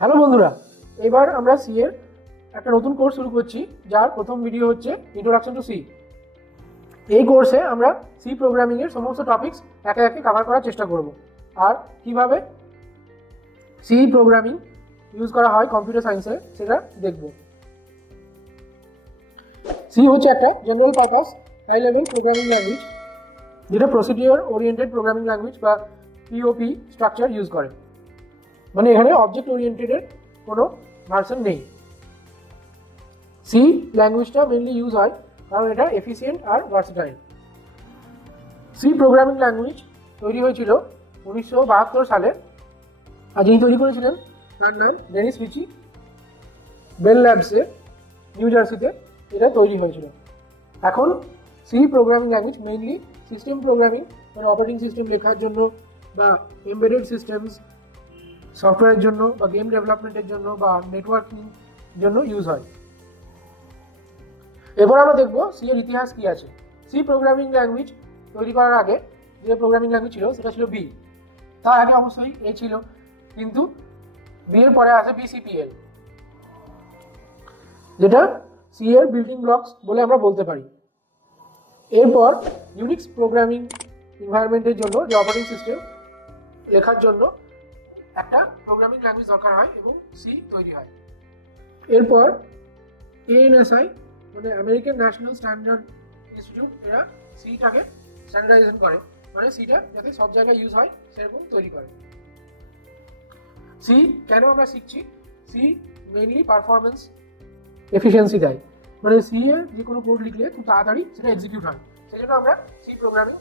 Hello বন্ধুরা, এবার আমরা সি এর একটা নতুন কোর্স শুরু করছি, যার প্রথম ভিডিও হচ্ছে ইন্ট্রোডাকশন টু সি। এই কোর্সে আমরা সি প্রোগ্রামিং এর সমস্ত টপিকস একে একে কভার করার চেষ্টা করব, আর কিভাবে সি প্রোগ্রামিং ইউজ করা হয় কম্পিউটার সায়েন্সে সেটা দেখব। সি হচ্ছে একটা general purpose high level programming language, যেটা প্রসিডিওর ওরিয়েন্টেড প্রোগ্রামিং ল্যাঙ্গুয়েজ বা পিওপি স্ট্রাকচার ইউজ করে। মানে এখানে অবজেক্ট ওরিয়েন্টেডের কোনো ভার্সন নেই। সি ল্যাঙ্গুয়েজটা মেনলি ইউজ হয় কারণ এটা এফিসিয়েন্ট আর ভার্সেটাইল। সি প্রোগ্রামিং ল্যাঙ্গুয়েজ তৈরি হয়েছিল 1972 সালে, আর যিনি তৈরি করেছিলেন তার নাম ডেনিস রিচি। বেল ল্যাবসে নিউ জার্সিতে এটা তৈরি হয়েছিল। এখন C programming language mainly system programming, মানে অপারেটিং সিস্টেম লেখার জন্য বা এমবেডেড সিস্টেমস সফটওয়্যারের জন্য বা গেম ডেভেলপমেন্টের জন্য বা নেটওয়ার্কিং জন্য ইউজ হয়। এবার আমরা দেখব সি এর ইতিহাস কি আছে। সি প্রোগ্রামিং ল্যাঙ্গুয়েজ তৈরি করার আগে যে প্রোগ্রামিং ল্যাঙ্গুয়েজ ছিল সেটা ছিল বি। তার আগে অবশ্যই এ ছিল, কিন্তু বি এর পরে আছে বিসিপিএল, যেটা সি এর বিল্ডিং ব্লকস বলে আমরা বলতে পারি। এরপর ইউনিক্স প্রোগ্রামিং এনভায়রনমেন্টের জন্য যে অপারেটিং সিস্টেম লেখার জন্য একটা প্রোগ্রামিং ল্যাঙ্গুয়েজ দরকার হয় এবং সি তৈরি হয়। এরপর এএনএসআই মানে আমেরিকান ন্যাশনাল স্ট্যান্ডার্ড ইনস্টিটিউট, এরা সিটাকে স্ট্যান্ডার্ডাইজেশন করে, মানে সিটা যাতে সব জায়গায় ইউজ হয় সেরকম তৈরি করে। সি কেন আমরা শিখছি? সি মেইনলি পারফরমেন্স এফিসিয়েন্সি দেয়, মানে সি এ যে কোনো কোড লিখলে খুব তাড়াতাড়ি সেটা এক্সিকিউট হয়, সেই জন্য আমরা সি প্রোগ্রামিং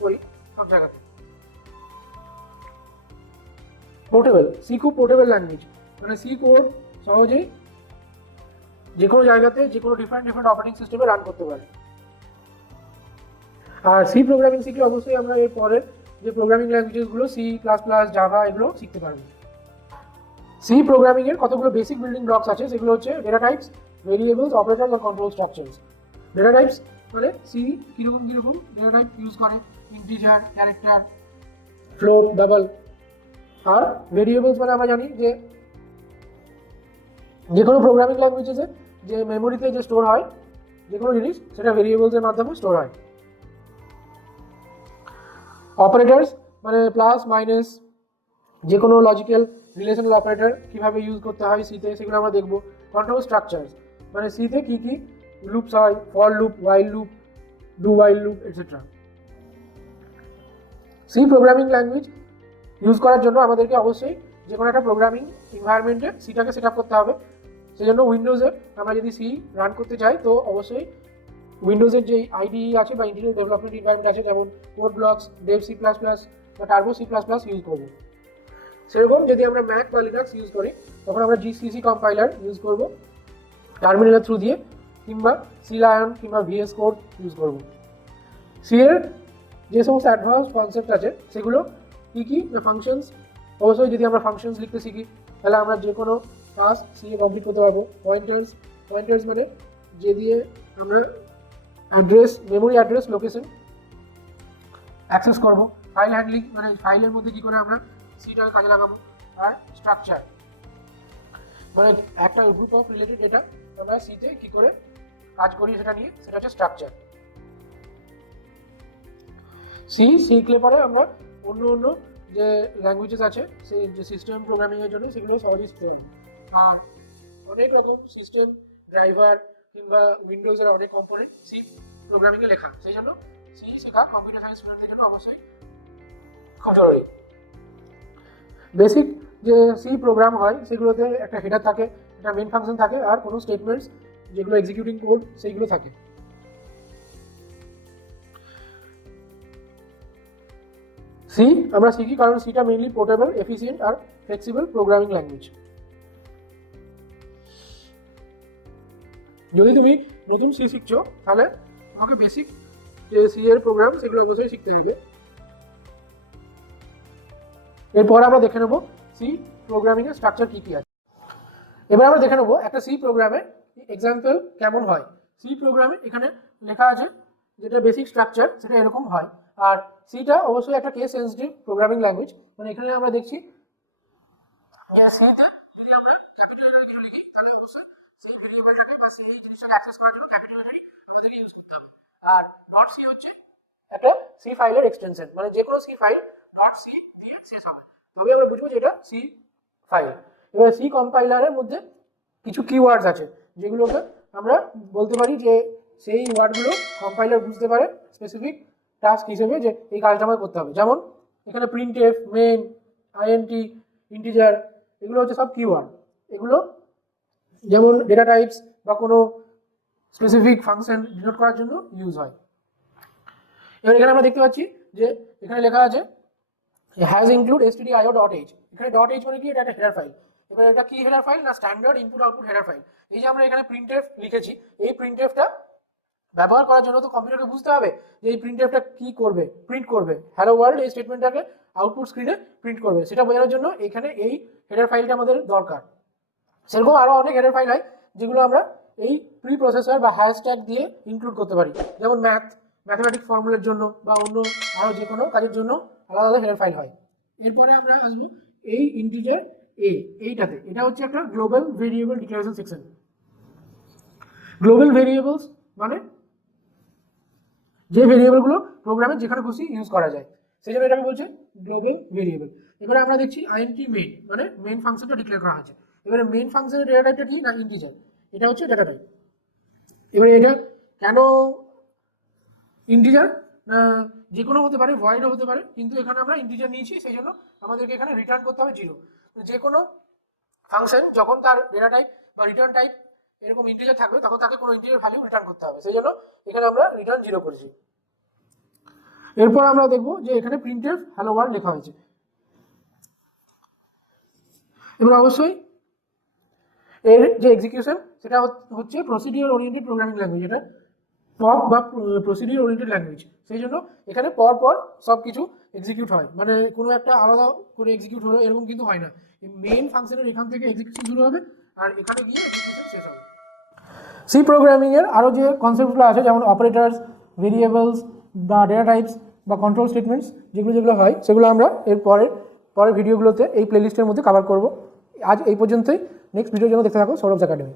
করি সব জায়গাতে। পোর্টেবল, সি খুব পোর্টেবল ল্যাঙ্গুয়েজ, মানে সি কোড সহজেই যে কোনো জায়গাতে যে কোনো ডিফারেন্ট অপারেটিং সিস্টেমে রান করতে পারে। আর সি প্রোগ্রামিং শিখলে অবশ্যই আমরা এর পরের যে প্রোগ্রামিং ল্যাঙ্গুয়েজগুলো সি প্লাস প্লাস, জাভা, এগুলো শিখতে পারবো। সি প্রোগ্রামিং এর কতগুলো বেসিক বিল্ডিং ব্লকস আছে, সেগুলো হচ্ছে ডেটা টাইপস, ভেরিয়েবলস, অপারেটর আর কন্ট্রোল স্ট্রাকচারস। ডেটা টাইপস মানে সি কিরকম ডেটা টাইপ ইউজ করে, ইন্টিজার, ক্যারেক্টার, ফ্লোট, ডাবল। আর ভেরিয়েবলস মানে আমরা জানি যে কোনো প্রোগ্রামিং ল্যাঙ্গুয়েজে যে মেমোরিতে যে স্টোর হয় যে কোনো জিনিস, সেটা ভেরিয়েবলসের মাধ্যমে স্টোর হয়। অপারেটরস মানে প্লাস মাইনাস, যে কোনো লজিক্যাল রিলেশনাল অপারেটর কীভাবে ইউজ করতে হয় সিতে, সেগুলো আমরা দেখব। কন্ট্রোল স্ট্রাকচারস মানে সিতে কী কী লুপস হয়, for loop, while loop, do while loop, etcetera. C programming language use করার জন্য আমাদেরকে অবশ্যই যে কোনো একটা প্রোগ্রামিং এনভায়রনমেন্টে সিটাকে সেট আপ করতে হবে। সেই জন্য উইন্ডোজে আমরা যদি সি রান করতে চাই তো অবশ্যই উইন্ডোজের যে আইডি আছে বা ইন্টিরিয়র ডেভেলপমেন্ট এনভায়রনমেন্ট আছে, যেমন code blocks, dev C plus plus বা turbo C plus plus use করবো। সেরকম যদি আমরা ম্যাক বা লিনাক্স ইউজ করি তখন আমরা জিসিসি কম্পাইলার ইউজ করব টার্মিনালের থ্রু দিয়ে, কিংবা সি লায়ন কিংবা ভিএস কোড ইউজ করব। সি এর যে সমস্ত অ্যাডভান্স কনসেপ্ট আছে সেগুলো কী কী, ফাংশনস। অবশ্যই যদি আমরা ফাংশনস লিখতে শিখি তাহলে আমরা যে কোনো টাস্ক সি এ কমপ্লিট করতে পারবো। পয়েন্টার্স মানে যে দিয়ে আমরা address, memory address, location access করব। ফাইল হ্যান্ডলিং মানে ফাইলের মধ্যে কী করে আমরা সিটাকে কাজে লাগাবো। আর স্ট্রাকচার মানে একটা গ্রুপ অফ রিলেটেড ডেটা আমরা সিতে কী করে কাজ করি সেটা হচ্ছে স্ট্রাকচার। সি শিখলে পরে আমরা অন্য যে ল্যাঙ্গুয়েজেস আছে সেই যে সিস্টেম প্রোগ্রামিংয়ের জন্য সেগুলো সহজেই শিখতে পারবো। আর অনেক রকম সিস্টেম ড্রাইভার কিংবা উইন্ডোজের অনেক কম্পোনেন্ট সি প্রোগ্রামিংয়ে লেখা, সেই জন্য সি শেখা কম্পিউটার সায়েন্স স্টুডেন্টদের জন্য অবশ্যই খুব জরুরি। বেসিক যে সি প্রোগ্রাম হয় সেগুলোতে একটা হেডার থাকে, একটা মেন ফাংশন থাকে, আর কোনো স্টেটমেন্টস যেগুলো এক্সিকিউটিং কোড সেইগুলো থাকে। সি আমরা শিখি কারণ সিটা মেইনলি পোর্টেবল, এফিসিয়েন্ট আর ফ্লেক্সিবল প্রোগ্রামিং ল্যাঙ্গুয়েজ। যদি তুমি নতুন সি শিখছো তাহলে তোমাকে বেসিক যে সি এর প্রোগ্রাম সেগুলো অবশ্যই শিখতে হবে। এরপর আমরা দেখে নেব সি প্রোগ্রামিংয়ের স্ট্রাকচার কী কী আছে। এবার আমরা দেখে নেব একটা সি প্রোগ্রামে এক্সাম্পল কেমন হয়। সি প্রোগ্রামে এখানে লেখা আছে যেটা বেসিক স্ট্রাকচার সেটা এরকম হয়। আর সিটা অবশ্যই একটা কেস সেন্সিটিভ প্রোগ্রামিং ল্যাঙ্গুয়েজ, মানে এখানে আমরা দেখছি যে সিতে যদি প্রসেসটাকে অ্যাক্সেস করার জন্য ক্যাপিটাল লেটারই আমাদেরকে ইউজ করতে হবে। আর ডট সি হচ্ছে একটা সি ফাইলের এক্সটেনশন, মানে যে কোনো সি ফাইল ডট সি দিয়ে শেষ হবে, তবে আমরা বুঝবো যে এটা সি ফাইল। এবারে সি কম্পাইলারের মধ্যে কিছু কিওয়ার্ডস আছে যেগুলোকে আমরা বলতে পারি যে সেই ওয়ার্ডগুলো কম্পাইলার বুঝতে পারে স্পেসিফিক টাস্ক হিসেবে যে এই কাজটা আমাকে করতে হবে। যেমন এখানে প্রিন্টএফ, মেন, আইএনটি, ইন্টিজার, এগুলো হচ্ছে সব কিওয়ার্ড। এগুলো যেমন ডেটা টাইপস বা কোনো স্পেসিফিক ফাংশন ডিনোট করার জন্য ইউজ হয়। এবার এখানে আমরা দেখতে পাচ্ছি যে এখানে লেখা আছে হ্যাজ ইনক্লুড stdio.h। এখানে .h মানে কি, এটা একটা হেডার ফাইল। এবার এটা কি হেডার ফাইল না, standard input output header file. এই যে আমরা এখানে প্রিন্টএফ লিখেছি, এই প্রিন্টএফটা ব্যবহার করার জন্য তো কম্পিউটারকে বুঝতে হবে যে এই প্রিন্টএফটা কি করবে, প্রিন্ট করবে হ্যালো ওয়ার্ল্ড, এই স্টেটমেন্টটাকে আউটপুট স্ক্রিনে প্রিন্ট করবে। সেটা বোঝানোর জন্য এখানে এই হেডার ফাইলটা আমাদের দরকার। সেরকম আরও অনেক হেডার ফাইল হয় যেগুলো আমরা এই প্রি প্রসেসর বা হ্যাশট্যাগ দিয়ে ইনক্লুড করতে পারি, যেমন ম্যাথমেটিক্স ফর্মুলার জন্য বা অন্য আরও যে কোনো কাজের জন্য আলাদা আলাদা হেডার ফাইল হয়। এরপরে আমরা আসবো এই ইন্টিজার এইটাতে। এটা হচ্ছে একটা global variable declaration section. Global variables মানে যে ভেরিয়েবলগুলো প্রোগ্রামে যেখানে খুশি ইউজ করা যায়, সেই জন্য এটা বলছে গ্লোবাল ভেরিয়েবল। এবারে আমরা দেখছি আইএনটি মেইন, মানে মেইন ফাংশনটা ডিক্লেয়ার করা হয়েছে। এবারে মেইন ফাংশনের ডেটা টাইপটা কি না, ইন্টিজার। এটা হচ্ছে ডেটা টাইপ। এবারে এটা কেন ইন্টিজার, যে কোনো হতে পারে, ভয়েডও হতে পারে, কিন্তু এখানে আমরা ইন্টিজার নিয়েছি, সেই জন্য আমাদেরকে এখানে রিটার্ন করতে হবে 0। যে কোনো ফাংশন যখন তার ডেটা টাইপ বা রিটার্ন টাইপ এরকম ইন্টিজার থাকবে, তখন তাকে কোনো ইন্টিজার ভ্যালু রিটার্ন করতে হবে, সেই জন্য এখানে আমরা রিটার্ন 0 করেছি। এরপর আমরা দেখবো যে এখানে প্রিন্টএফ হ্যালো ওয়ার্ল্ড লেখা হয়েছে। এবার অবশ্যই এর যে এক্সিকিউশন সেটা হচ্ছে প্রসিডিওর ওরিয়েন্টেড প্রোগ্রামিং ল্যাঙ্গুয়েজ, এটা পপ বা প্রসিডিওর ওরিয়েন্টেড ল্যাঙ্গুয়েজ, সেই জন্য এখানে পর পর সব কিছু এক্সিকিউট হয়, মানে কোনো একটা আলাদা করে এক্সিকিউট হলো এরকম কিন্তু হয় না। মেইন ফাংশনের এখান থেকে এক্সিকিউশন শুরু হবে আর এখানে গিয়ে এক্সিকিউশন শেষ হবে। সি প্রোগ্রামিংয়ের আরও যে কনসেপ্টগুলো আছে, যেমন অপারেটার্স, ভেরিয়েবলস বা ডেটা টাইপস বা কন্ট্রোল স্টেটমেন্টস, যেগুলো হয় সেগুলো আমরা এর পরের ভিডিওগুলোতে এই প্লেলিস্টের মধ্যে কভার করব। আজ এই পর্যন্তই। নেক্সট ভিডিওর জন্য দেখতে থাকো সৌরভ একাডেমি।